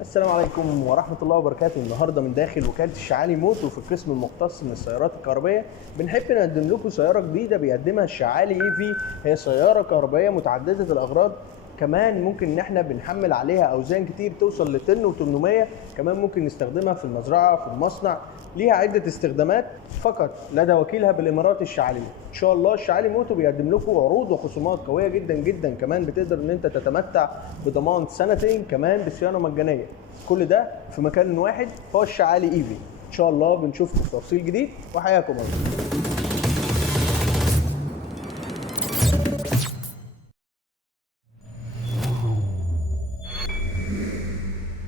السلام عليكم ورحمة الله وبركاته. النهارده من داخل وكالة الشعالي موتو في القسم المختص من السيارات الكهربائية بنحب نقدم لكم سيارة جديدة بيقدمها الشعالي اي في. هي سيارة كهربائية متعددة الأغراض، كمان ممكن ان احنا بنحمل عليها اوزان كتير توصل لطن و800. كمان ممكن نستخدمها في المزرعة في المصنع، ليها عدة استخدامات فقط لدى وكيلها بالامارات الشعالي. ان شاء الله الشعالي موتو بيقدم لكم عروض وخصومات قوية جدا جدا، كمان بتقدر ان انت تتمتع بضمان سنتين كمان بصيانة مجانية. كل ده في مكان واحد، هو الشعالي ايفي. ان شاء الله بنشوفكم في تفصيل جديد، وحياكم الله.